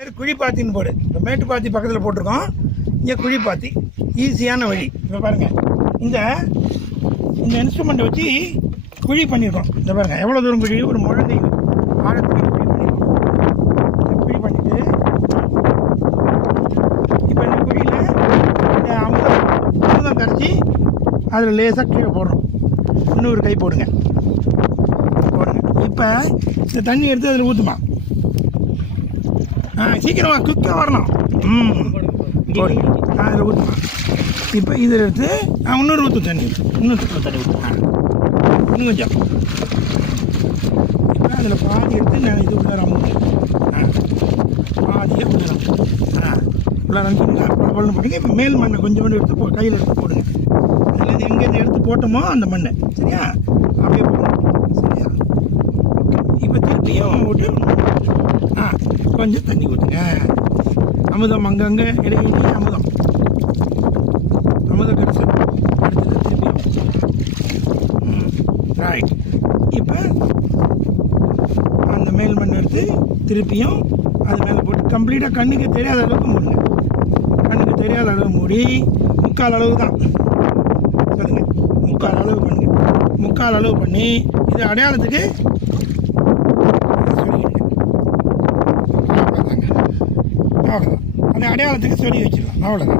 குழிப்பாத்தின்னு போடு. இப்போ மேட்டுப்பாத்தி பக்கத்தில் போட்டிருக்கோம். இங்கே குழிப்பாத்தி ஈஸியான வழி. இப்போ பாருங்கள், இந்த இன்ஸ்ட்ருமெண்ட்டை வச்சு குழி பண்ணியிருக்கோம். இந்த பாருங்கள் எவ்வளோ தூரம் குழி, ஒரு முழங்கை ஆழத்துக்கு குழி பண்ணியிருக்கோம். குழி பண்ணிவிட்டு இப்போ இந்த குழியில் இந்த அமுதம் கரைச்சி அதில் லேசாக கீழே போடுறோம். இன்னொரு கை போடுங்க. இப்போ இந்த தண்ணி எடுத்து அதில் ஊற்றுமா. சீக்கிரமாக குயிக்காக வரணும். போடுங்க. அதில் ஊற்றுமா. இப்போ இதில் எடுத்து இன்னொரு ஊற்று தண்ணி, இன்னொரு தண்ணி ஊற்றுமா. இன்னும் கொஞ்சம். இப்போ அதில் பாதி எடுத்து நான் இது உள்ளார அமுங்க. பாதியை உள்ளார உள்ளார அனுப்பிச்சிங்களா. பழம் போட்டுங்க. இப்போ மேல் மண்ணை கொஞ்சம் எடுத்து கையில் எடுத்து போடுங்க. அதுலேருந்து எங்கேருந்து எடுத்து போட்டோமோ அந்த மண்ணை, சரியா, அப்படியே போடணும். சரியா. இப்போ திருப்பியும் போட்டு கொஞ்சம் தண்ணி ஊற்றுங்க. அமுதம் அங்கங்கே இடையிலே அமுதம் கரைசல் அடுத்தது திருப்பியும். ரைட். இப்போ அந்த மேல் மண் எடுத்து திருப்பியும் அது மேலே போட்டு கம்ப்ளீட்டாக கண்ணுக்கு தெரியாத அளவுக்கு மூடுங்க. கண்ணுக்கு தெரியாத அளவு மூடி முக்கால் அளவு தான் சொல்லுங்கள். முக்கால் அளவு பண்ணுங்க. முக்கால் அளவு பண்ணி இது அடையாளத்துக்கு அவ்வளோதாங்க. அவ்வளோதான். அந்த அடையாளத்துக்கு சொல்லி வச்சிடலாம். அவ்வளோதான்.